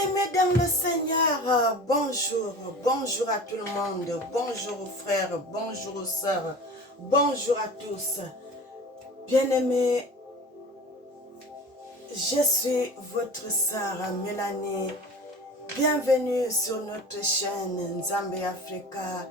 Bien-aimés dans le Seigneur, bonjour, bonjour à tout le monde, bonjour aux frères, bonjour aux sœurs, bonjour à tous. Bien-aimés, je suis votre sœur Mélanie. Bienvenue sur notre chaîne Nzambe Africa.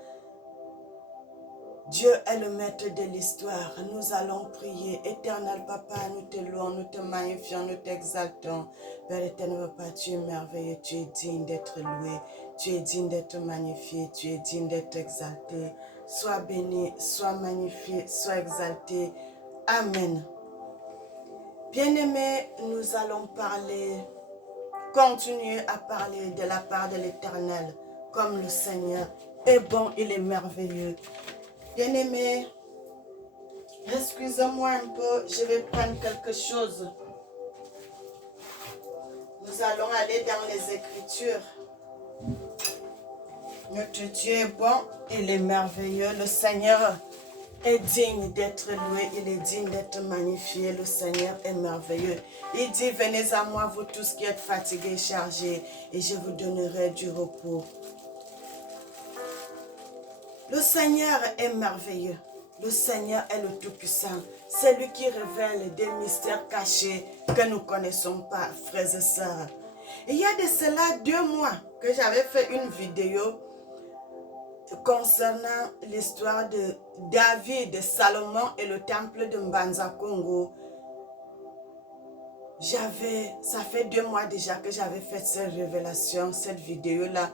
Dieu est le maître de l'histoire. Nous allons prier. Éternel Papa, nous te louons, nous te magnifions, nous t'exaltons. Père éternel Papa, tu es merveilleux, tu es digne d'être loué, tu es digne d'être magnifié, tu es digne d'être exalté. Sois béni, sois magnifié, sois exalté. Amen. Bien-aimés, nous allons continuer à parler de la part de l'Éternel, comme le Seigneur est bon, il est merveilleux. Bien-aimés, excusez-moi un peu, je vais prendre quelque chose. Nous allons aller dans les Écritures. Notre Dieu est bon, il est merveilleux. Le Seigneur est digne d'être loué, il est digne d'être magnifié. Le Seigneur est merveilleux. Il dit, venez à moi, vous tous qui êtes fatigués et chargés, et je vous donnerai du repos. Le Seigneur est merveilleux. Le Seigneur est le Tout-Puissant. C'est lui qui révèle des mystères cachés que nous ne connaissons pas, frères et sœurs. Il y a de cela 2 mois que j'avais fait une vidéo concernant l'histoire de David, de Salomon et le temple de Mbanza Congo. Ça fait 2 mois déjà que j'avais fait cette révélation, cette vidéo-là.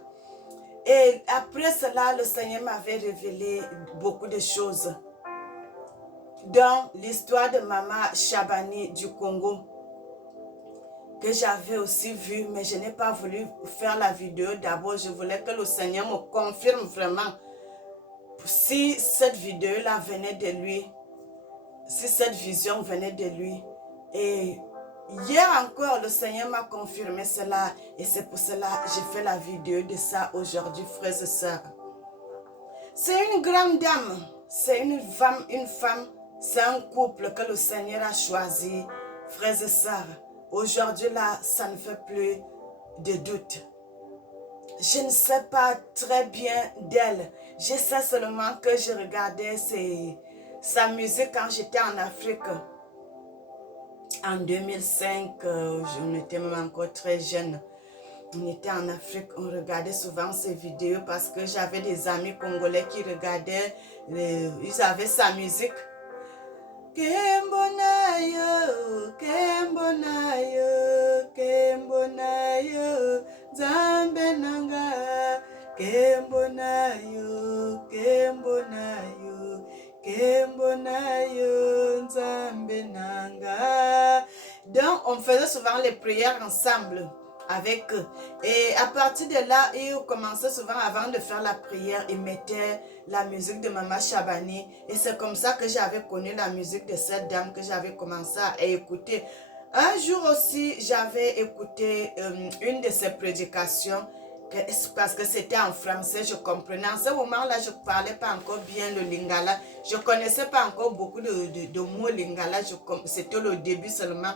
Et après cela, le Seigneur m'avait révélé beaucoup de choses dans l'histoire de Maman Shabani du Congo, que j'avais aussi vu, mais je n'ai pas voulu faire la vidéo. D'abord, je voulais que le Seigneur me confirme vraiment si cette vidéo-là venait de lui, si cette vision venait de lui. Et hier encore, le Seigneur m'a confirmé cela, et c'est pour cela que j'ai fait la vidéo de ça aujourd'hui, frères et sœurs. C'est une grande dame, c'est une femme, c'est un couple que le Seigneur a choisi, frères et sœurs. Aujourd'hui là, ça ne fait plus de doute. Je ne sais pas très bien d'elle. Je sais seulement que je regardais sa musique quand j'étais en Afrique. En 2005, on était même encore très jeune. On était en Afrique, on regardait souvent ces vidéos parce que j'avais des amis congolais qui regardaient, ils avaient sa musique. Kembonayo, Kembonayo, Kembonayo, Zambenanga, Kembonayo, Kembonayo, Kembonayo, Zambenanga. Donc, on faisait souvent les prières ensemble avec eux. Et à partir de là, ils commençaient souvent, avant de faire la prière, ils mettaient la musique de Maman Shabani. Et c'est comme ça que j'avais connu la musique de cette dame, que j'avais commencé à écouter. Un jour aussi, j'avais écouté une de ses prédications, parce que c'était en français, je comprenais. En ce moment-là, je ne parlais pas encore bien le lingala. Je ne connaissais pas encore beaucoup de mots lingala. C'était le début seulement.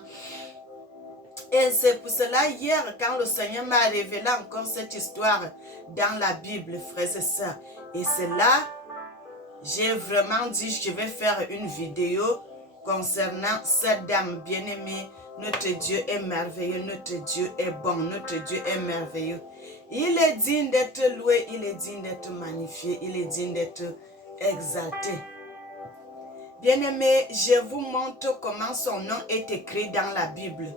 Et c'est pour cela, hier, quand le Seigneur m'a révélé encore cette histoire dans la Bible, frères et sœurs, et c'est là, j'ai vraiment dit, je vais faire une vidéo concernant cette dame bien-aimée. Notre Dieu est merveilleux, notre Dieu est bon, notre Dieu est merveilleux. Il est digne d'être loué, il est digne d'être magnifié, il est digne d'être exalté. Bien-aimé, je vous montre comment son nom est écrit dans la Bible.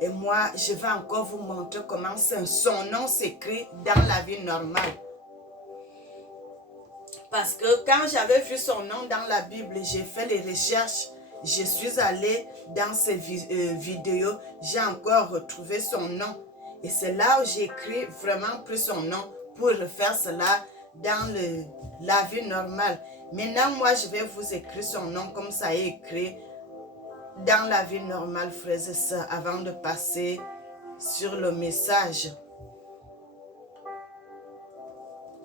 Et moi, je vais encore vous montrer comment son nom s'écrit dans la vie normale. Parce que quand j'avais vu son nom dans la Bible, j'ai fait les recherches, je suis allée dans ces vidéos, j'ai encore retrouvé son nom. Et c'est là où j'ai écrit vraiment plus son nom pour refaire cela dans la vie normale. Maintenant, moi, je vais vous écrire son nom comme ça est écrit dans la vie normale, frères et sœurs, avant de passer sur le message.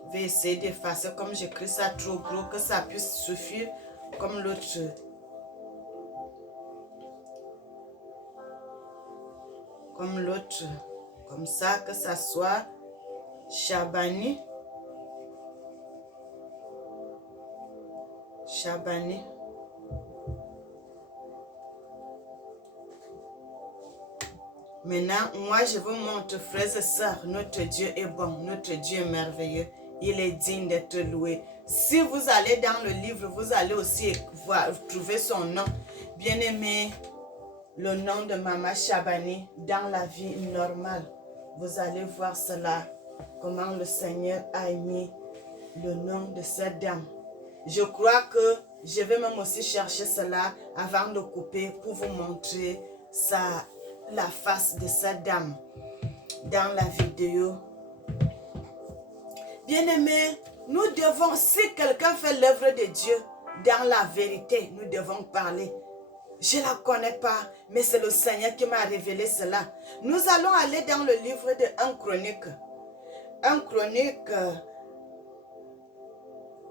Je vais essayer d'effacer comme j'écris ça trop gros, que ça puisse suffire comme l'autre. Comme ça, que ça soit Shabani. Shabani. Maintenant, moi, je vous montre, frères et sœurs, notre Dieu est bon, notre Dieu est merveilleux. Il est digne d'être loué. Si vous allez dans le livre, vous allez aussi trouver son nom. Bien-aimé, le nom de Maman Shabani dans la vie normale. Vous allez voir cela, comment le Seigneur a mis le nom de cette dame. Je crois que je vais même aussi chercher cela avant de couper pour vous montrer la face de cette dame dans la vidéo. Bien-aimés, nous devons, si quelqu'un fait l'œuvre de Dieu dans la vérité, nous devons parler. Je ne la connais pas, mais c'est le Seigneur qui m'a révélé cela. Nous allons aller dans le livre de 1 Chronique. 1 Chronique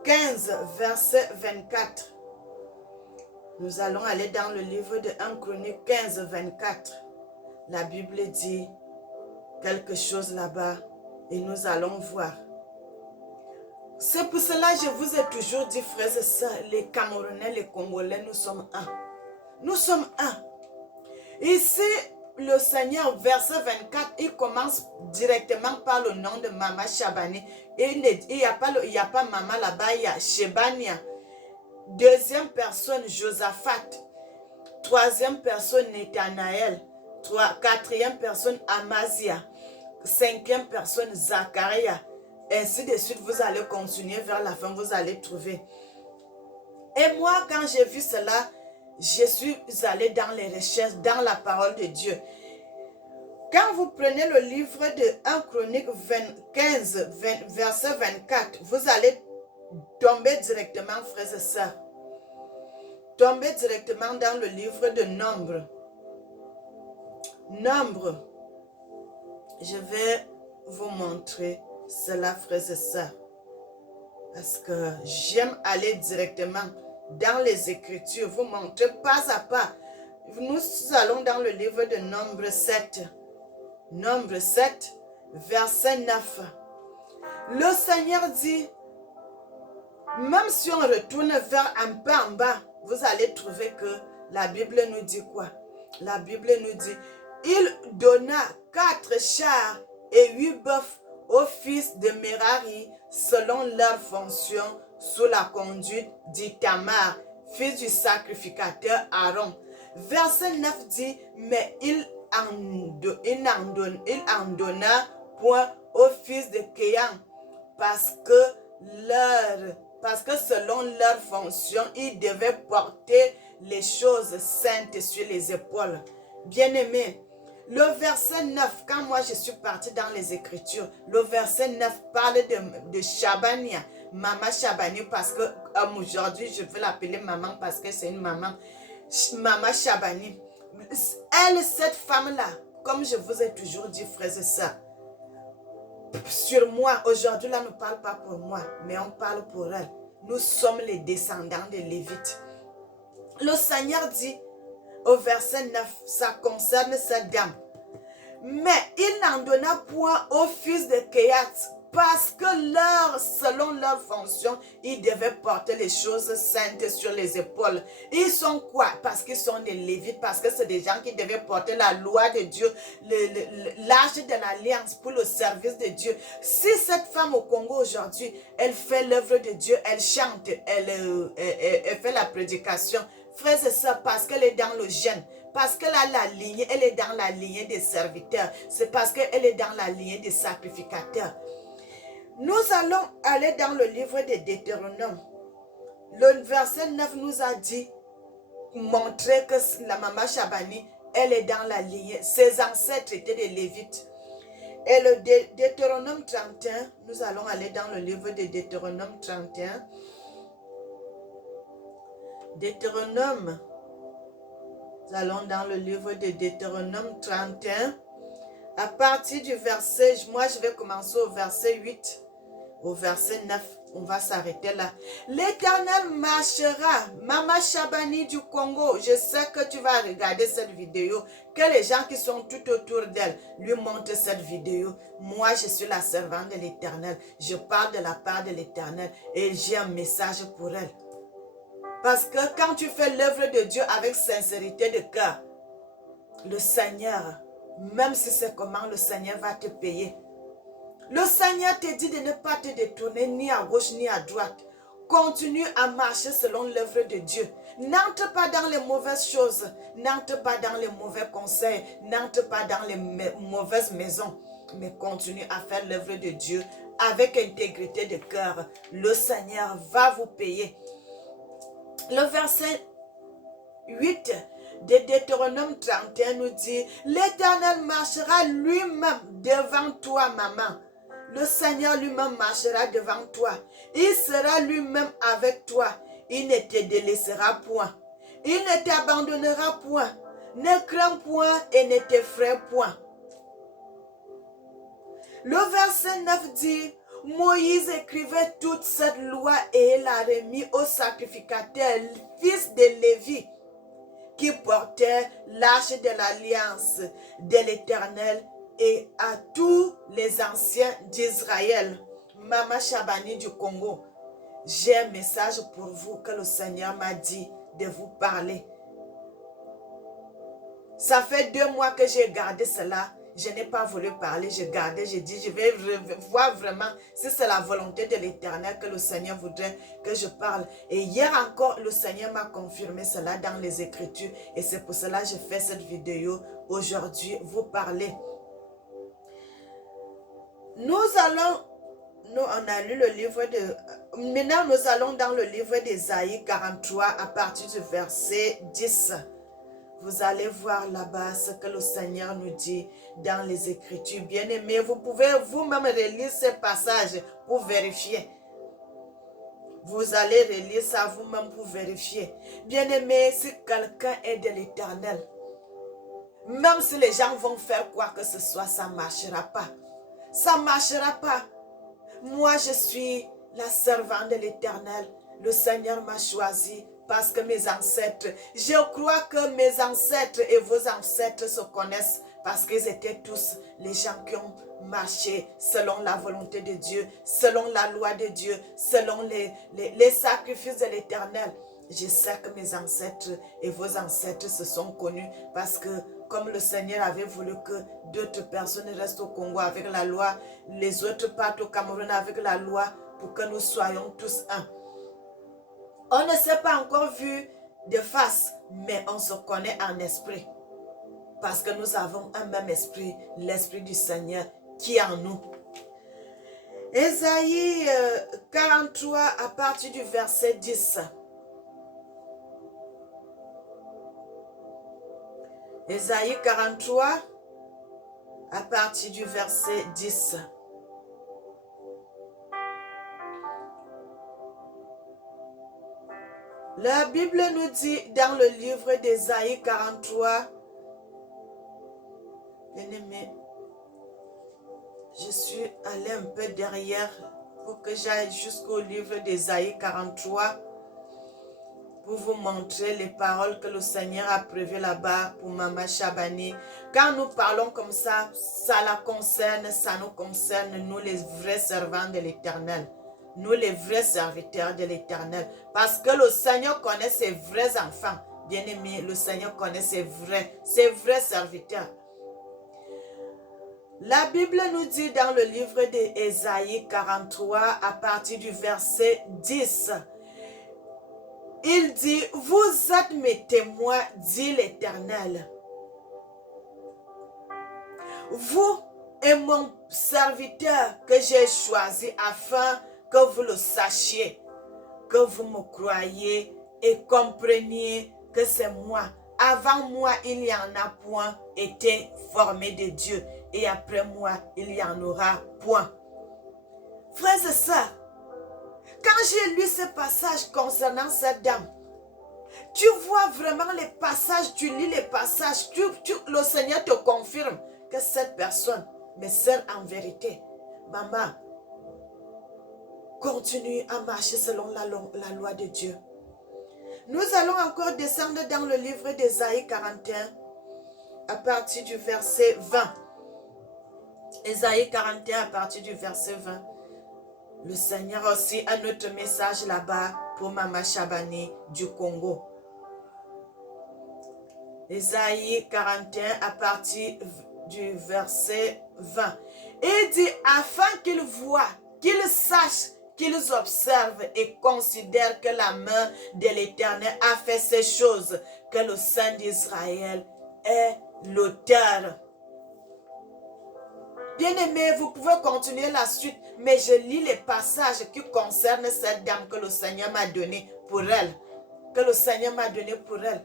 15, verset 24. Nous allons aller dans le livre de 1 Chronique 15, 24. La Bible dit quelque chose là-bas et nous allons voir. C'est pour cela que je vous ai toujours dit, frères et sœurs, les Camerounais, les Congolais, nous sommes un. Nous sommes un. Ici, le Seigneur, verset 24, il commence directement par le nom de Maman Shabani. Et il n'y a pas Maman là-bas, il y a Shebania. Deuxième personne, Josaphat. Troisième personne, Nathanaël. Quatrième personne, Amazia. Cinquième personne, Zacharia. Ainsi de suite, vous allez continuer vers la fin, vous allez trouver. Et moi, quand j'ai vu cela, je suis allée dans les recherches, dans la parole de Dieu. Quand vous prenez le livre de 1 Chronique 15, verset 24, vous allez tomber directement, frères et sœurs. Tomber directement dans le livre de Nombre. Nombre. Je vais vous montrer cela, frères et sœurs. Parce que j'aime aller directement dans les Écritures, vous montrer pas à pas. Nous allons dans le livre de Nombre 7. Nombre 7, verset 9. Le Seigneur dit, même si on retourne vers un peu en bas, vous allez trouver que la Bible nous dit quoi? La Bible nous dit, il donna 4 chars et 8 bœufs aux fils de Merari selon leur fonction sous la conduite d'Itamar, fils du sacrificateur Aaron. Verset 9 dit, mais il en donna point aux fils de Kéan, parce que selon leur fonction, ils devaient porter les choses saintes sur les épaules. Bien-aimés, le verset 9, quand moi je suis partie dans les Écritures, le verset 9 parle de Shabania, Maman Shabani, parce que aujourd'hui je vais l'appeler maman parce que c'est une maman. Maman Shabani. Elle, cette femme-là, comme je vous ai toujours dit, frères et sœurs, sur moi, aujourd'hui là, on ne parle pas pour moi, mais on parle pour elle. Nous sommes les descendants des Lévites. Le Seigneur dit au verset 9, ça concerne cette dame. Mais il n'en donna point aux fils de Kéat, parce que selon leur fonction, ils devaient porter les choses saintes sur les épaules. Ils sont quoi? Parce qu'ils sont des Lévites, parce que c'est des gens qui devaient porter la loi de Dieu, l'arche de l'alliance pour le service de Dieu. Si cette femme au Congo aujourd'hui, elle fait l'œuvre de Dieu, elle chante, elle fait la prédication, frères et sœurs, parce qu'elle est dans le jeûne, parce qu'elle a la lignée, elle est dans la lignée des serviteurs, c'est parce qu'elle est dans la lignée des sacrificateurs. Nous allons aller dans le livre de Deutéronome. Le verset 9 nous a dit, montrer que la Maman Shabani, elle est dans la lignée. Ses ancêtres étaient des Lévites. Et le Deutéronome 31, nous allons aller dans le livre de Deutéronome 31. Deutéronome, nous allons dans le livre de Deutéronome 31. À partir du verset, moi je vais commencer au verset 8. Au verset 9, On va s'arrêter là. L'Éternel marchera. Maman Chabani du Congo, je sais que tu vas regarder cette vidéo, que les gens qui sont tout autour d'elle lui montrent cette vidéo. Moi, je suis la servante de l'Éternel. Je parle de la part de l'Éternel et j'ai un message pour elle. Parce que quand tu fais l'œuvre de Dieu avec sincérité de cœur, le Seigneur, même si c'est comment, le Seigneur va te payer. Le Seigneur te dit de ne pas te détourner ni à gauche ni à droite. Continue à marcher selon l'œuvre de Dieu. N'entre pas dans les mauvaises choses. N'entre pas dans les mauvais conseils. N'entre pas dans les mauvaises maisons. Mais continue à faire l'œuvre de Dieu avec intégrité de cœur. Le Seigneur va vous payer. Le verset 8 de Deutéronome 31 nous dit, l'Éternel marchera lui-même devant toi, maman. Le Seigneur lui-même marchera devant toi. Il sera lui-même avec toi. Il ne te délaissera point. Il ne t'abandonnera point. Ne crains point et ne t'effraie point. Le verset 9 dit, Moïse écrivait toute cette loi et l'a remis au sacrificateur, fils de Lévi, qui portait l'arche de l'alliance de l'Éternel et à tous les anciens d'Israël. Maman Chabani du Congo, j'ai un message pour vous que le Seigneur m'a dit de vous parler. Ça fait 2 mois que j'ai gardé cela. Je n'ai pas voulu parler, j'ai gardé, j'ai dit, je vais voir vraiment si c'est la volonté de l'Éternel que le Seigneur voudrait que je parle. Et hier encore, le Seigneur m'a confirmé cela dans les Écritures. Et c'est pour cela que je fais cette vidéo aujourd'hui, vous parler. On a lu le livre de... Maintenant, nous allons dans le livre d'Ésaïe 43 à partir du verset 10. Vous allez voir là-bas ce que le Seigneur nous dit dans les Écritures. Bien-aimés, vous pouvez vous-même relire ces passages pour vérifier. Vous allez relire ça vous-même pour vérifier. Bien-aimés, si quelqu'un est de l'Éternel, même si les gens vont faire quoi que ce soit, ça ne marchera pas. Ça ne marchera pas. Moi, je suis la servante de l'Éternel. Le Seigneur m'a choisi parce que mes ancêtres, je crois que mes ancêtres et vos ancêtres se connaissent parce qu'ils étaient tous les gens qui ont marché selon la volonté de Dieu, selon la loi de Dieu, selon les sacrifices de l'Éternel. Je sais que mes ancêtres et vos ancêtres se sont connus parce que comme le Seigneur avait voulu que d'autres personnes restent au Congo avec la loi, les autres partent au Cameroun avec la loi pour que nous soyons tous un. On ne s'est pas encore vu de face, mais on se connaît en esprit. Parce que nous avons un même esprit, l'esprit du Seigneur qui est en nous. Ésaïe 43 à partir du verset 10. Ésaïe 43 à partir du verset 10. La Bible nous dit dans le livre d'Ésaïe 43, bien-aimé, je suis allé un peu derrière pour que j'aille jusqu'au livre d'Ésaïe 43 pour vous montrer les paroles que le Seigneur a prévues là-bas pour Maman Chabani. Quand nous parlons comme ça, ça la concerne, ça nous concerne, nous les vrais servants de l'Éternel. Nous les vrais serviteurs de l'Éternel. Parce que le Seigneur connaît ses vrais enfants. Bien-aimés, le Seigneur connaît ses vrais serviteurs. La Bible nous dit dans le livre d'Ésaïe 43 à partir du verset 10. Il dit, vous êtes mes témoins, dit l'Éternel. Vous et mon serviteur que j'ai choisi afin que vous le sachiez, que vous me croyez et compreniez que c'est moi. Avant moi, il n'y en a point été formé de Dieu. Et après moi, il n'y en aura point. Frères et sœurs, quand j'ai lu ce passage concernant cette dame, tu vois vraiment les passages, tu lis les passages, le Seigneur te confirme que cette personne me sert en vérité. Maman, continue à marcher selon la loi de Dieu. Nous allons encore descendre dans le livre d'Ésaïe 41 à partir du verset 20. Ésaïe 41 à partir du verset 20. Le Seigneur a aussi un autre message là-bas pour Mama Shabani du Congo. Ésaïe 41 à partir du verset 20. Il dit, afin qu'ils voient, qu'ils sachent, qu'ils observent et considèrent que la main de l'Éternel a fait ces choses, que le Saint d'Israël est l'auteur. Bien-aimés, vous pouvez continuer la suite, mais je lis les passages qui concernent cette dame que le Seigneur m'a donné pour elle. Que le Seigneur m'a donné pour elle.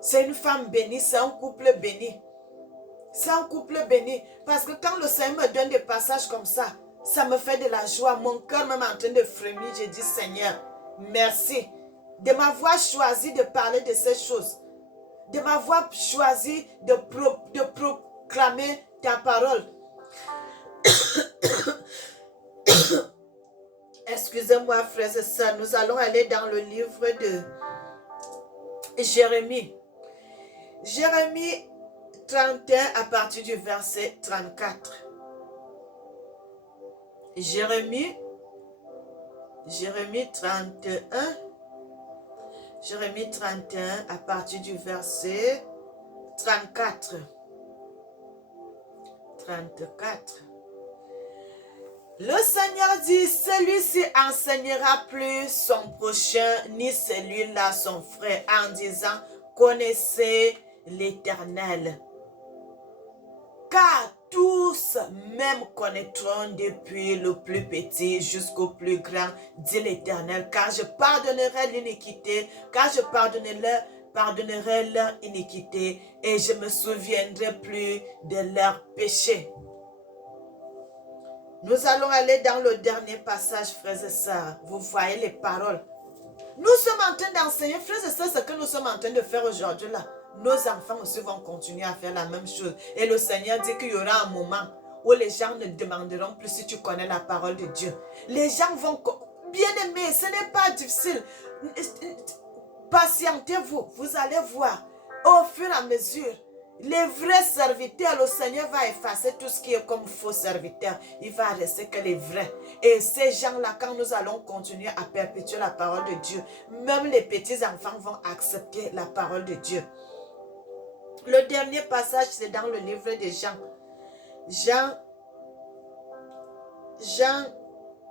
C'est une femme bénie, c'est un couple béni. C'est un couple béni. Parce que quand le Seigneur me donne des passages comme ça me fait de la joie. Mon cœur même en train de frémir. Je dis, Seigneur, merci de m'avoir choisi de parler de ces choses. De m'avoir choisi de proclamer ta parole. Excusez-moi, frères et sœurs, nous allons aller dans le livre de Jérémie. Jérémie 31 à partir du verset 34. Jérémie 31. Jérémie 31 à partir du verset 34. 34. Le Seigneur dit, celui-ci enseignera plus son prochain, ni celui-là son frère, en disant, connaissez l'Éternel. Car tous même connaîtront depuis le plus petit jusqu'au plus grand, dit l'Éternel, car je pardonnerai l'iniquité, car je pardonnerai leur iniquité, et je me souviendrai plus de leurs péchés. Nous allons aller dans le dernier passage, frères et sœurs. Vous voyez les paroles. Nous sommes en train d'enseigner, frères et sœurs, ce que nous sommes en train de faire aujourd'hui là. Nos enfants aussi vont continuer à faire la même chose. Et le Seigneur dit qu'il y aura un moment où les gens ne demanderont plus si tu connais la parole de Dieu. Les gens vont... Bien aimés, ce n'est pas difficile. Patientez-vous, vous allez voir. Au fur et à mesure, les vrais serviteurs, le Seigneur va effacer tout ce qui est comme faux serviteurs. Il va rester que les vrais. Et ces gens-là, quand nous allons continuer à perpétuer la parole de Dieu, même les petits-enfants vont accepter la parole de Dieu. Le dernier passage, c'est dans le livre de Jean. Jean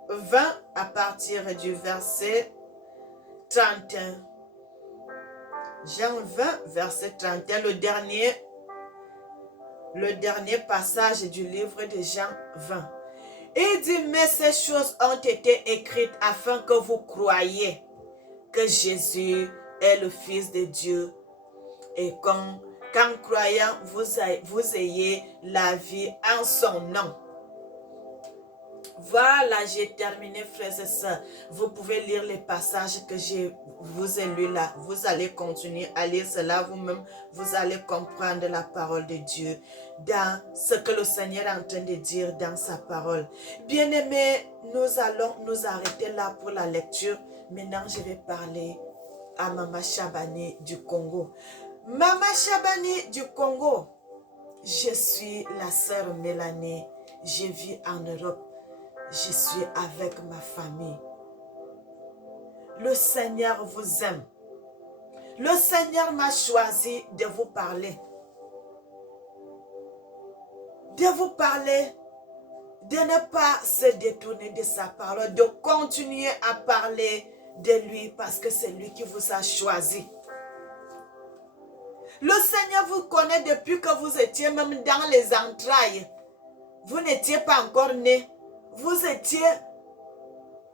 20 à partir du verset 31. Jean 20, verset 31, le dernier passage du livre de Jean 20. Il dit, mais ces choses ont été écrites afin que vous croyiez que Jésus est le Fils de Dieu et qu'en croyant, vous ayez la vie en son nom. Voilà, j'ai terminé, frères et sœurs. Vous pouvez lire les passages que je vous ai lus là. Vous allez continuer à lire cela vous-même. Vous allez comprendre la parole de Dieu dans ce que le Seigneur est en train de dire dans sa parole. Bien-aimés, nous allons nous arrêter là pour la lecture. Maintenant, je vais parler à Mama Shabani du Congo. Mama Shabani du Congo, je suis la sœur Mélanie. Je vis en Europe. Je suis avec ma famille. Le Seigneur vous aime. Le Seigneur m'a choisi de vous parler. De vous parler, de ne pas se détourner de sa parole, de continuer à parler de lui parce que c'est lui qui vous a choisi. Le Seigneur vous connaît depuis que vous étiez même dans les entrailles. Vous n'étiez pas encore né. Vous étiez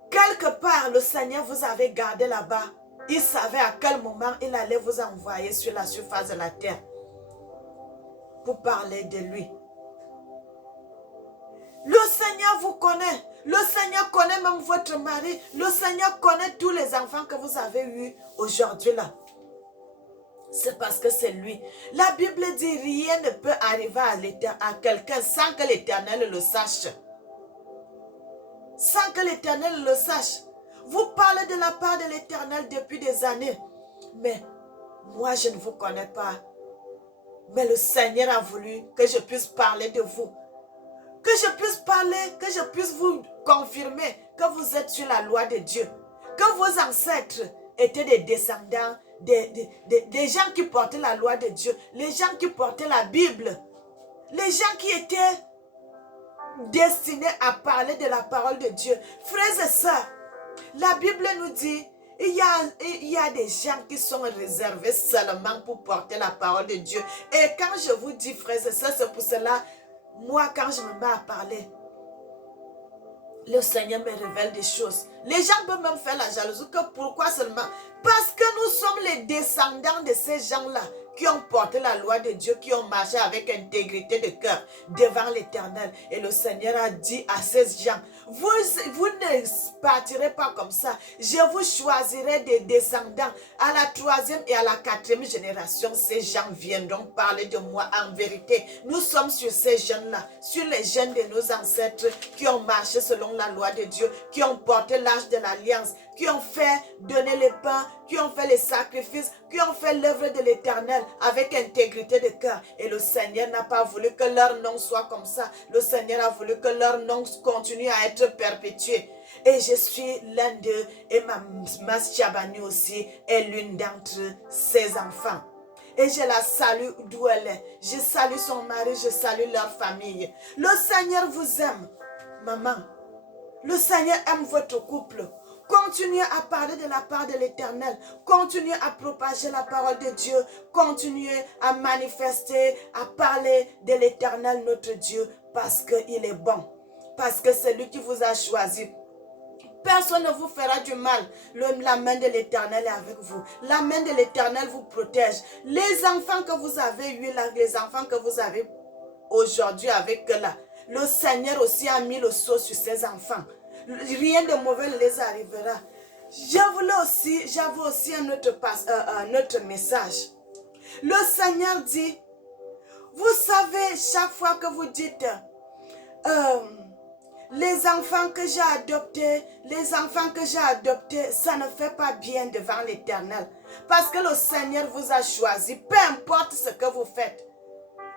quelque part, le Seigneur vous avait gardé là-bas. Il savait à quel moment il allait vous envoyer sur la surface de la terre pour parler de lui. Le Seigneur vous connaît. Le Seigneur connaît même votre mari. Le Seigneur connaît tous les enfants que vous avez eus aujourd'hui là. C'est parce que c'est lui. La Bible dit rien ne peut arriver à quelqu'un sans que l'Éternel le sache. sans que l'Éternel le sache. Vous parlez de la part de l'Éternel depuis des années. Mais moi, je ne vous connais pas. Mais le Seigneur a voulu que je puisse parler de vous. Que je puisse parler, que je puisse vous confirmer que vous êtes sur la loi de Dieu. Que vos ancêtres étaient des descendants, des gens qui portaient la loi de Dieu. Les gens qui portaient la Bible. Les gens qui étaient destinés à parler de la parole de Dieu. Frères et sœurs, la Bible nous dit, il y a des gens qui sont réservés seulement pour porter la parole de Dieu. Et quand je vous dis, frères et sœurs, c'est pour cela, moi, quand je me mets à parler, le Seigneur me révèle des choses. Les gens peuvent même faire la jalousie. Que pourquoi seulement? Parce que nous sommes les descendants de ces gens-là qui ont porté la loi de Dieu, qui ont marché avec intégrité de cœur devant l'Éternel. Et le Seigneur a dit à ces gens, vous ne partirez pas comme ça. Je vous choisirai des descendants. À la 3e et à la 4e génération, ces gens viendront parler de moi en vérité. Nous sommes sur ces jeunes-là, sur les jeunes de nos ancêtres qui ont marché selon la loi de Dieu, qui ont porté l'âge de l'alliance, qui ont fait donner le pain, qui ont fait les sacrifices, qui ont fait l'œuvre de l'Éternel avec intégrité de cœur. Et le Seigneur n'a pas voulu que leur nom soit comme ça. Le Seigneur a voulu que leur nom continue à être perpétué. Et je suis l'un d'eux, et ma Chabani aussi est l'une d'entre ses enfants. Et je la salue d'où elle est. Je salue son mari, je salue leur famille. Le Seigneur vous aime, maman. Le Seigneur aime votre couple. Continuez à parler de la part de l'Éternel. Continuez à propager la parole de Dieu. Continuez à manifester, à parler de l'Éternel, notre Dieu, parce qu'il est bon. Parce que c'est lui qui vous a choisi. Personne ne vous fera du mal. La main de l'Éternel est avec vous. La main de l'Éternel vous protège. Les enfants que vous avez eus là, les enfants que vous avez aujourd'hui avec là, le Seigneur aussi a mis le sceau sur ses enfants. Rien de mauvais ne les arrivera. J'avais aussi un autre message. Le Seigneur dit, vous savez, chaque fois que vous dites, les enfants que j'ai adoptés, ça ne fait pas bien devant l'Éternel. Parce que le Seigneur vous a choisi, peu importe ce que vous faites.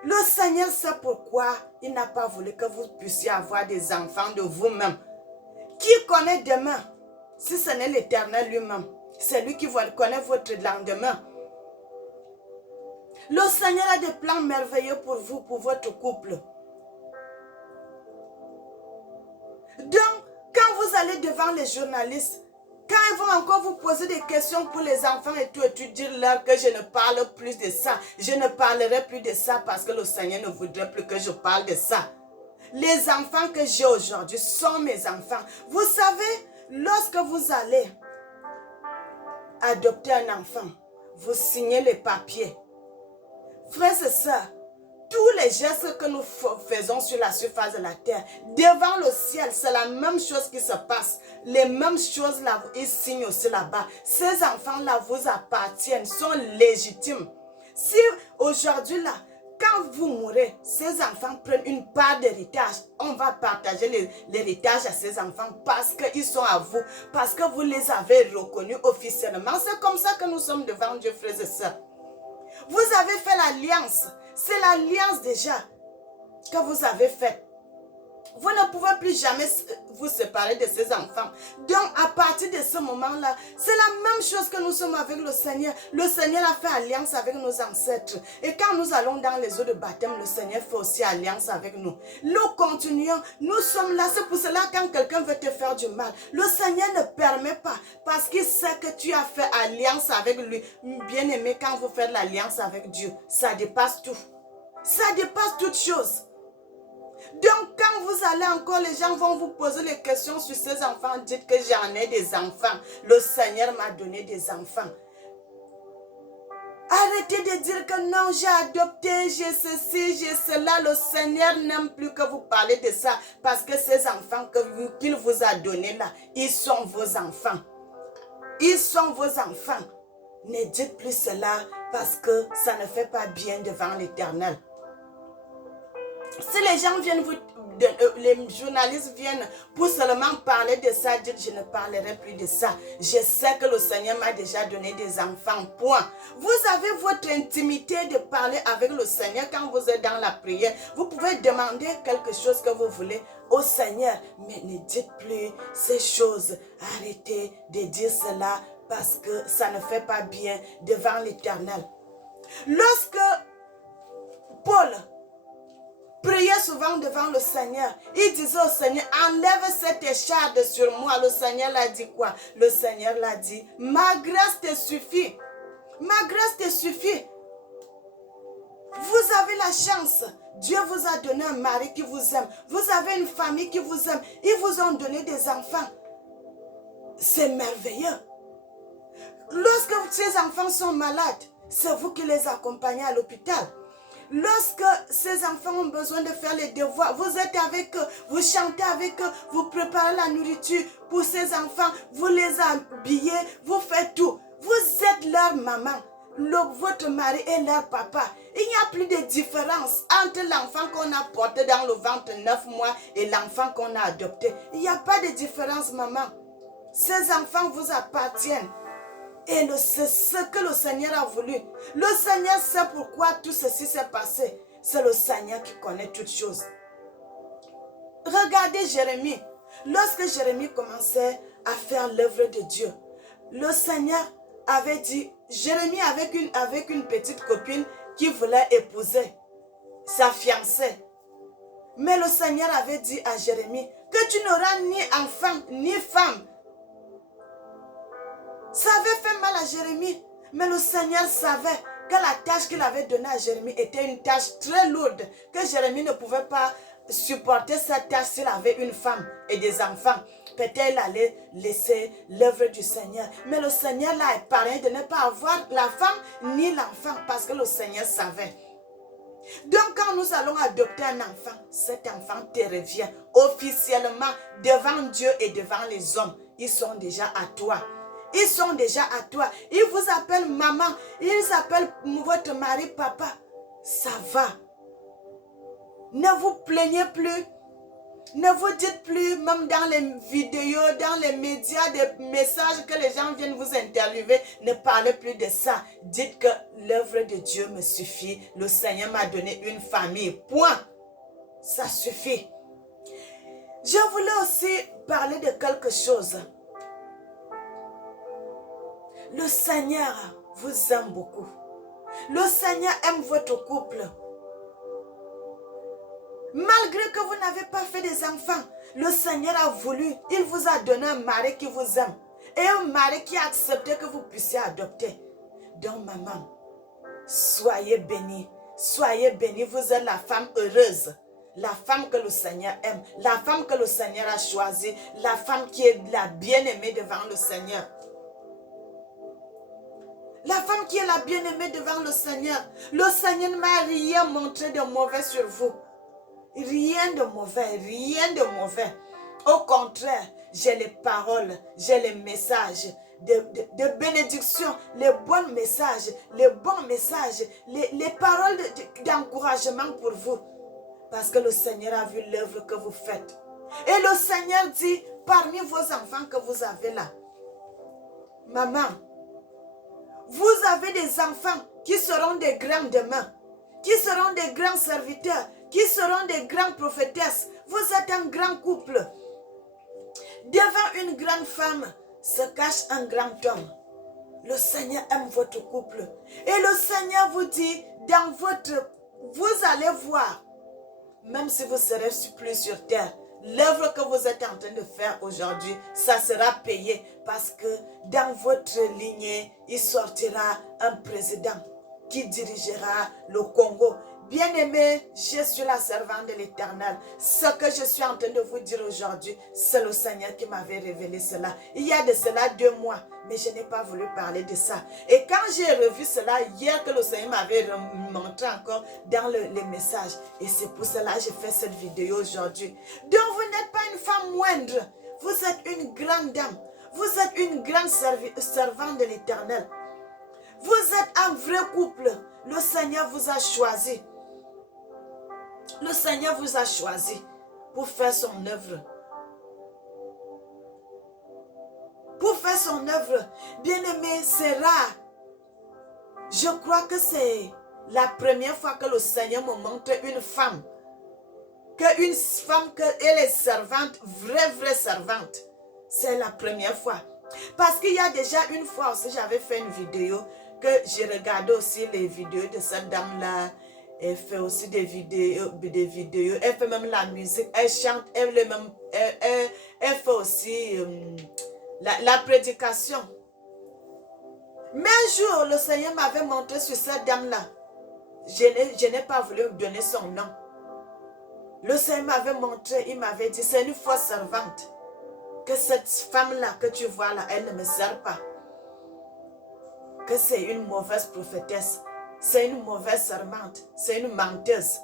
Le Seigneur sait pourquoi il n'a pas voulu que vous puissiez avoir des enfants de vous-même. Qui connaît demain? Si ce n'est l'Éternel lui-même, c'est lui qui connaît votre lendemain. Le Seigneur a des plans merveilleux pour vous, pour votre couple. Donc, quand vous allez devant les journalistes, quand ils vont encore vous poser des questions pour les enfants et tout, dire-leur que je ne parle plus de ça. Je ne parlerai plus de ça parce que le Seigneur ne voudrait plus que je parle de ça. Les enfants que j'ai aujourd'hui sont mes enfants. Vous savez, lorsque vous allez adopter un enfant, vous signez les papiers. Frères et sœurs, tous les gestes que nous faisons sur la surface de la terre, devant le ciel, c'est la même chose qui se passe. Les mêmes choses là, ils signent aussi là-bas. Ces enfants-là vous appartiennent, sont légitimes. Si aujourd'hui là, quand vous mourrez, ces enfants prennent une part d'héritage. On va partager l'héritage à ces enfants parce qu'ils sont à vous, parce que vous les avez reconnus officiellement. C'est comme ça que nous sommes devant Dieu, frères et sœurs. Vous avez fait l'alliance. C'est l'alliance déjà que vous avez faite. Vous ne pouvez plus jamais vous séparer de ces enfants. Donc, à partir de ce moment-là, c'est la même chose que nous sommes avec le Seigneur. Le Seigneur a fait alliance avec nos ancêtres. Et quand nous allons dans les eaux de baptême, le Seigneur fait aussi alliance avec nous. Nous continuons. Nous sommes là. C'est pour cela quand quelqu'un veut te faire du mal, le Seigneur ne permet pas. Parce qu'il sait que tu as fait alliance avec lui. Bien aimé, quand vous faites l'alliance avec Dieu, ça dépasse tout. Ça dépasse toute chose. Donc, quand vous allez encore, les gens vont vous poser les questions sur ces enfants. Dites que j'en ai des enfants. Le Seigneur m'a donné des enfants. Arrêtez de dire que non, j'ai adopté, j'ai ceci, j'ai cela. Le Seigneur n'aime plus que vous parlez de ça. Parce que ces enfants qu'il vous a donnés là, ils sont vos enfants. Ils sont vos enfants. Ne dites plus cela parce que ça ne fait pas bien devant l'Éternel. Si les gens viennent les journalistes viennent pour seulement parler de ça, dites je ne parlerai plus de ça. Je sais que le Seigneur m'a déjà donné des enfants, point. Vous avez votre intimité de parler avec le Seigneur quand vous êtes dans la prière. Vous pouvez demander quelque chose que vous voulez au Seigneur, mais ne dites plus ces choses. Arrêtez de dire cela parce que ça ne fait pas bien devant l'Éternel. Lorsque Paul priait souvent devant le Seigneur, il disait au Seigneur, enlève cette écharpe sur moi. Le Seigneur l'a dit quoi? Le Seigneur l'a dit, ma grâce te suffit. Ma grâce te suffit. Vous avez la chance. Dieu vous a donné un mari qui vous aime. Vous avez une famille qui vous aime. Ils vous ont donné des enfants. C'est merveilleux. Lorsque ces enfants sont malades, c'est vous qui les accompagnez à l'hôpital. Lorsque ces enfants ont besoin de faire les devoirs, vous êtes avec eux, vous chantez avec eux, vous préparez la nourriture pour ces enfants, vous les habillez, vous faites tout. Vous êtes leur maman, votre mari est leur papa. Il n'y a plus de différence entre l'enfant qu'on a porté dans le ventre 9 mois et l'enfant qu'on a adopté. Il n'y a pas de différence, maman. Ces enfants vous appartiennent. Et c'est ce que le Seigneur a voulu. Le Seigneur sait pourquoi tout ceci s'est passé. C'est le Seigneur qui connaît toutes choses. Regardez Jérémie. Lorsque Jérémie commençait à faire l'œuvre de Dieu, le Seigneur avait dit, Jérémie avec une petite copine qui voulait épouser sa fiancée. Mais le Seigneur avait dit à Jérémie que tu n'auras ni enfant ni femme. Ça avait fait mal à Jérémie, mais le Seigneur savait que la tâche qu'il avait donnée à Jérémie était une tâche très lourde, que Jérémie ne pouvait pas supporter cette tâche s'il avait une femme et des enfants. Peut-être il allait laisser l'œuvre du Seigneur. Mais le Seigneur l'a épargné de ne pas avoir la femme ni l'enfant parce que le Seigneur savait. Donc quand nous allons adopter un enfant, cet enfant te revient officiellement devant Dieu et devant les hommes. Ils sont déjà à toi. Ils sont déjà à toi. Ils vous appellent maman. Ils appellent votre mari papa. Ça va. Ne vous plaignez plus. Ne vous dites plus, même dans les vidéos, dans les médias, des messages que les gens viennent vous interviewer, ne parlez plus de ça. Dites que l'œuvre de Dieu me suffit. Le Seigneur m'a donné une famille. Point. Ça suffit. Je voulais aussi parler de quelque chose. Le Seigneur vous aime beaucoup. Le Seigneur aime votre couple. Malgré que vous n'avez pas fait des enfants, le Seigneur a voulu, il vous a donné un mari qui vous aime. Et un mari qui a accepté que vous puissiez adopter. Donc maman, soyez bénie. Soyez bénie, vous êtes la femme heureuse. La femme que le Seigneur aime. La femme que le Seigneur a choisie. La femme qui est la bien-aimée devant le Seigneur. La femme qui est la bien-aimée devant le Seigneur. Le Seigneur ne m'a rien montré de mauvais sur vous. Rien de mauvais, rien de mauvais. Au contraire, j'ai les paroles, j'ai les messages de bénédiction, les bons messages, les bons messages, les paroles d'encouragement pour vous. Parce que le Seigneur a vu l'œuvre que vous faites. Et le Seigneur dit, parmi vos enfants que vous avez là, maman, vous avez des enfants qui seront des grands demain, qui seront des grands serviteurs, qui seront des grandes prophétesses. Vous êtes un grand couple. Devant une grande femme se cache un grand homme. Le Seigneur aime votre couple. Et le Seigneur vous dit, vous allez voir, même si vous serez plus sur terre, l'œuvre que vous êtes en train de faire aujourd'hui, ça sera payé parce que dans votre lignée, il sortira un président qui dirigera le Congo. Bien-aimé, je suis la servante de l'Éternel. Ce que je suis en train de vous dire aujourd'hui, c'est le Seigneur qui m'avait révélé cela. Il y a de cela 2 mois, mais je n'ai pas voulu parler de ça. Et quand j'ai revu cela hier, que le Seigneur m'avait montré encore dans les messages, et c'est pour cela que j'ai fait cette vidéo aujourd'hui. Donc vous n'êtes pas une femme moindre, vous êtes une grande dame, vous êtes une grande servante de l'Éternel. Vous êtes un vrai couple, le Seigneur vous a choisi. Le Seigneur vous a choisi pour faire son œuvre. Pour faire son œuvre. Bien-aimé, c'est rare. Je crois que c'est la première fois que le Seigneur me montre une femme. Qu'une femme, qu'elle est servante, vraie servante. C'est la première fois. Parce qu'il y a déjà une fois aussi, j'avais fait une vidéo que j'ai regardé aussi les vidéos de cette dame-là. Elle fait aussi des vidéos. Elle fait même la musique. Elle chante. Elle fait aussi la prédication. Mais un jour, le Seigneur m'avait montré sur cette dame-là. Je n'ai pas voulu donner son nom. Le Seigneur m'avait montré, il m'avait dit, c'est une fausse servante. Que cette femme-là que tu vois là, elle ne me sert pas. Que c'est une mauvaise prophétesse. C'est une mauvaise servante. C'est une menteuse.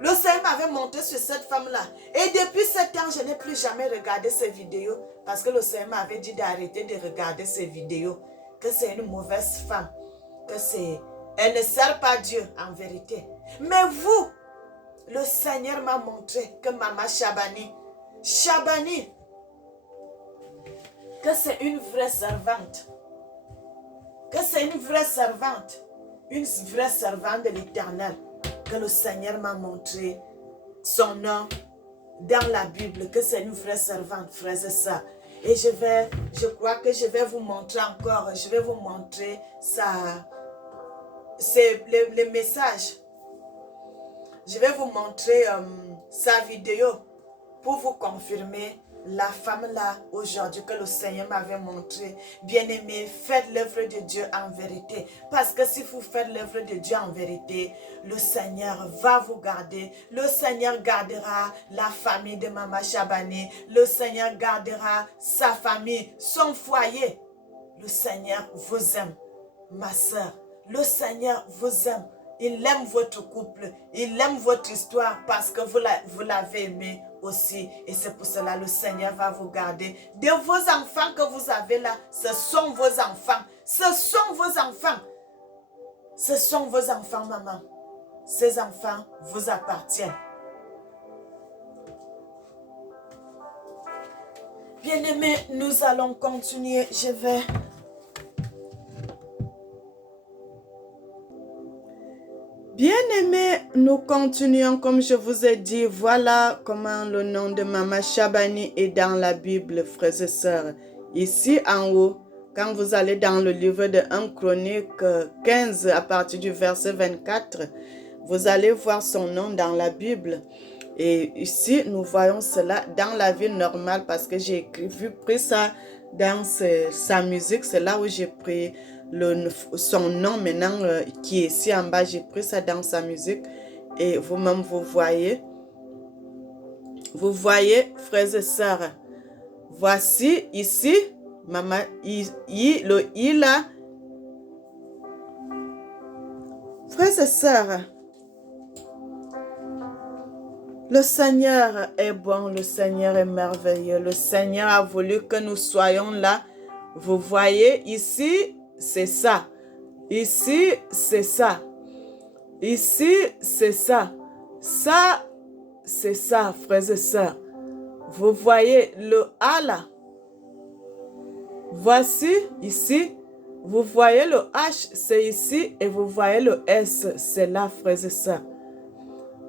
Le Seigneur m'avait montré sur cette femme-là. Et depuis ce temps, je n'ai plus jamais regardé ces vidéos. Parce que le Seigneur m'avait dit d'arrêter de regarder ces vidéos. Que c'est une mauvaise femme. Que c'est... Elle ne sert pas Dieu en vérité. Mais vous, le Seigneur m'a montré que Maman Shabani, que c'est une vraie servante. Que c'est une vraie servante. Une vraie servante de l'Éternel. Que le Seigneur m'a montré son nom dans la Bible. Que c'est une vraie servante, frères et sœurs. Et je crois que je vais vous montrer encore. Je vais vous montrer ça. C'est le message. Je vais vous montrer sa vidéo pour vous confirmer la femme là aujourd'hui que le Seigneur m'avait montré. Bien-aimé, faites l'œuvre de Dieu en vérité. Parce que si vous faites l'œuvre de Dieu en vérité, le Seigneur va vous garder. Le Seigneur gardera la famille de Maman Shabani. Le Seigneur gardera sa famille, son foyer. Le Seigneur vous aime, ma soeur. Le Seigneur vous aime. Il aime votre couple. Il aime votre histoire parce que vous l'avez aimé aussi. Et c'est pour cela que le Seigneur va vous garder. De vos enfants que vous avez là, ce sont vos enfants. Ce sont vos enfants. Ce sont vos enfants, maman. Ces enfants vous appartiennent. Bien-aimés, nous allons continuer. Bien-aimés, nous continuons comme je vous ai dit. Voilà comment le nom de Maman Shabani est dans la Bible, frères et sœurs. Ici en haut, quand vous allez dans le livre de 1 Chronique 15 à partir du verset 24, vous allez voir son nom dans la Bible. Et ici, nous voyons cela dans la vie normale parce que j'ai pris ça dans sa musique. C'est là où j'ai pris son nom maintenant qui est ici en bas. J'ai pris ça dans sa musique. Et vous-même, vous voyez. Vous voyez, frères et sœurs. Voici ici, maman, le I là. Frères et sœurs. Le Seigneur est bon, le Seigneur est merveilleux. Le Seigneur a voulu que nous soyons là. Vous voyez, ici, c'est ça. Ici, c'est ça. Ici, c'est ça. Ça, c'est ça, frères et sœurs. Vous voyez le A là. Voici, ici. Vous voyez le H, c'est ici. Et vous voyez le S, c'est là, frères et sœurs.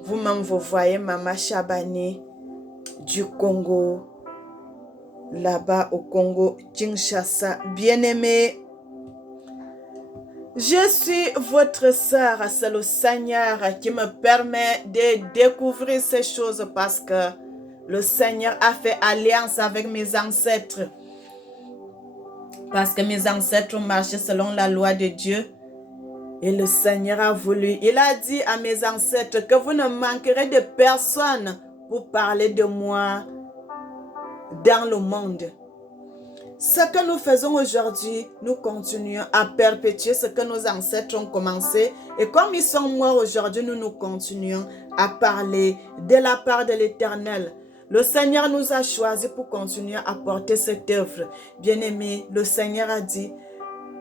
Vous-même, vous voyez Maman Shabani du Congo, là-bas au Congo, Kinshasa. Bien-aimé, je suis votre sœur. C'est le Seigneur qui me permet de découvrir ces choses parce que le Seigneur a fait alliance avec mes ancêtres. Parce que mes ancêtres marchaient selon la loi de Dieu. Et le Seigneur a voulu, il a dit à mes ancêtres que vous ne manquerez de personne pour parler de moi dans le monde. Ce que nous faisons aujourd'hui, nous continuons à perpétuer ce que nos ancêtres ont commencé. Et comme ils sont morts aujourd'hui, nous continuons à parler de la part de l'Éternel. Le Seigneur nous a choisis pour continuer à porter cette œuvre. Bien-aimés, le Seigneur a dit,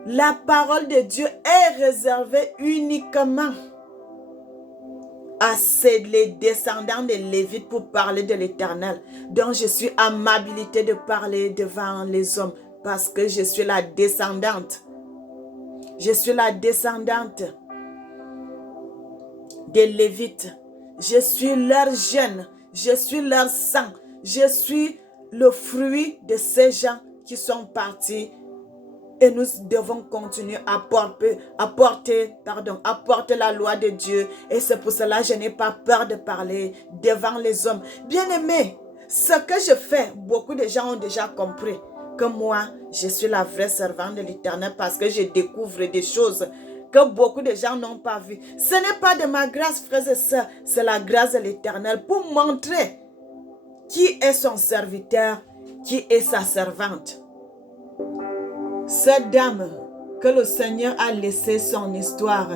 la parole de Dieu est réservée uniquement les descendants des Lévites pour parler de l'Éternel. Donc je suis amabilité de parler devant les hommes parce que je suis la descendante. Je suis la descendante des Lévites. Je suis leur gène. Je suis leur sang. Je suis le fruit de ces gens qui sont partis. Et nous devons continuer à porter la loi de Dieu. Et c'est pour cela que je n'ai pas peur de parler devant les hommes. Bien-aimés, ce que je fais, beaucoup de gens ont déjà compris que moi, je suis la vraie servante de l'Éternel parce que je découvre des choses que beaucoup de gens n'ont pas vues. Ce n'est pas de ma grâce, frères et sœurs, c'est la grâce de l'Éternel pour montrer qui est son serviteur, qui est sa servante. Cette dame que le Seigneur a laissé son histoire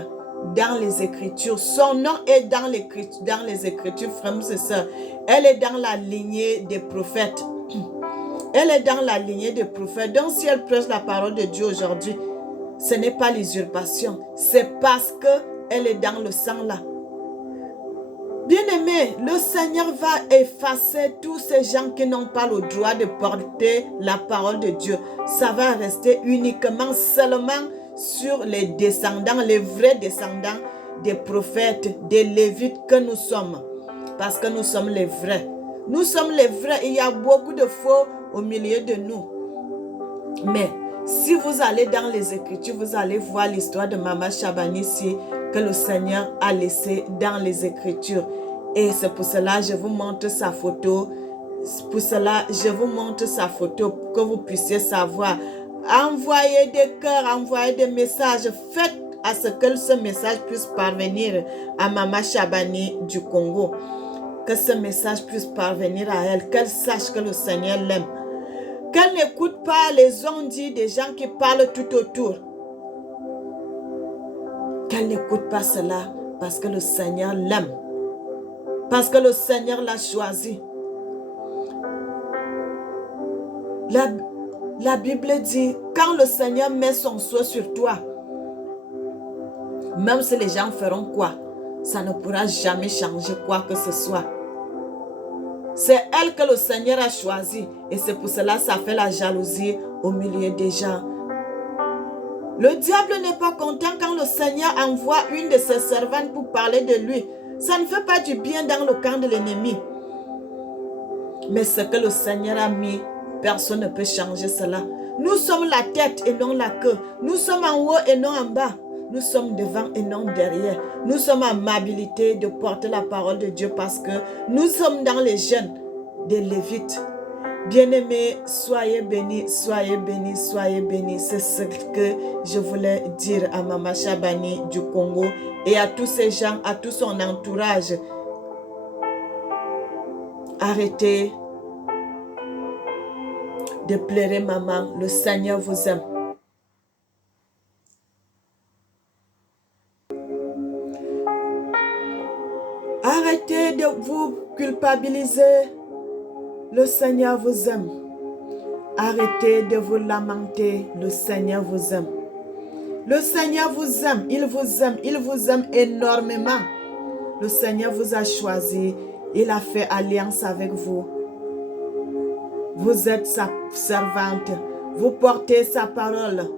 dans les Écritures, son nom est dans les Écritures, frères et sœurs. Elle est dans la lignée des prophètes. Elle est dans la lignée des prophètes. Donc si elle prêche la parole de Dieu aujourd'hui, ce n'est pas l'usurpation. C'est parce qu'elle est dans le sang là. Bien-aimé, le Seigneur va effacer tous ces gens qui n'ont pas le droit de porter la parole de Dieu. Ça va rester uniquement seulement sur les descendants, les vrais descendants des prophètes, des Lévites que nous sommes. Parce que nous sommes les vrais. Nous sommes les vrais. Il y a beaucoup de faux au milieu de nous. Mais si vous allez dans les Écritures, vous allez voir l'histoire de Maman Shabani ici que le Seigneur a laissé dans les Écritures. Et c'est pour cela que je vous montre sa photo. Pour cela, je vous montre sa photo pour que vous puissiez savoir. Envoyez des cœurs, envoyez des messages. Faites à ce que ce message puisse parvenir à Maman Shabani du Congo. Que ce message puisse parvenir à elle. Qu'elle sache que le Seigneur l'aime. Qu'elle n'écoute pas les ondits des gens qui parlent tout autour. Qu'elle n'écoute pas cela parce que le Seigneur l'aime. Parce que le Seigneur l'a choisi. La Bible dit, quand le Seigneur met son souhait sur toi, même si les gens feront quoi, ça ne pourra jamais changer quoi que ce soit. C'est elle que le Seigneur a choisi. Et c'est pour cela que ça fait la jalousie au milieu des gens. Le diable n'est pas content quand le Seigneur envoie une de ses servantes pour parler de lui. Ça ne fait pas du bien dans le camp de l'ennemi. Mais ce que le Seigneur a mis, personne ne peut changer cela. Nous sommes la tête et non la queue. Nous sommes en haut et non en bas. Nous sommes devant et non derrière. Nous sommes en amabilité de porter la parole de Dieu parce que nous sommes dans les jeunes des Lévites. Bien-aimés, soyez bénis, soyez bénis, soyez bénis. C'est ce que je voulais dire à Maman Shabani du Congo et à tous ces gens, à tout son entourage. Arrêtez de pleurer, maman. Le Seigneur vous aime. Arrêtez de vous culpabiliser. Le Seigneur vous aime. Arrêtez de vous lamenter. Le Seigneur vous aime. Le Seigneur vous aime. Il vous aime. Il vous aime énormément. Le Seigneur vous a choisi. Il a fait alliance avec vous. Vous êtes sa servante. Vous portez sa parole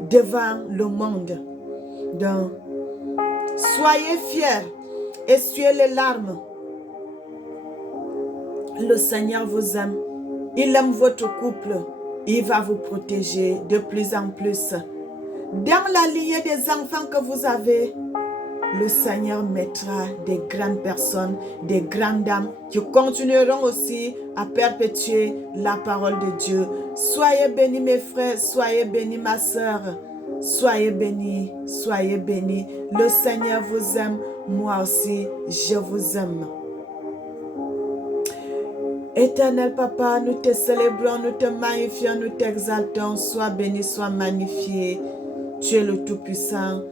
devant le monde. Donc, soyez fiers. Essuyez les larmes. Le Seigneur vous aime. Il aime votre couple. Il va vous protéger de plus en plus. Dans la lignée des enfants que vous avez, le Seigneur mettra des grandes personnes, des grandes dames qui continueront aussi à perpétuer la parole de Dieu. Soyez bénis mes frères, soyez bénis ma sœur. Soyez bénis, soyez bénis. Le Seigneur vous aime, moi aussi je vous aime. Éternel Papa, nous te célébrons, nous te magnifions, nous t'exaltons. Sois béni, sois magnifié. Tu es le Tout-Puissant,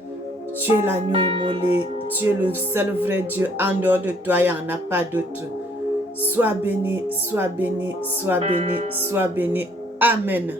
tu es l'agneau immolé, tu es le seul vrai Dieu. En dehors de toi, il n'y en a pas d'autre. Sois béni, sois béni, sois béni, sois béni. Amen.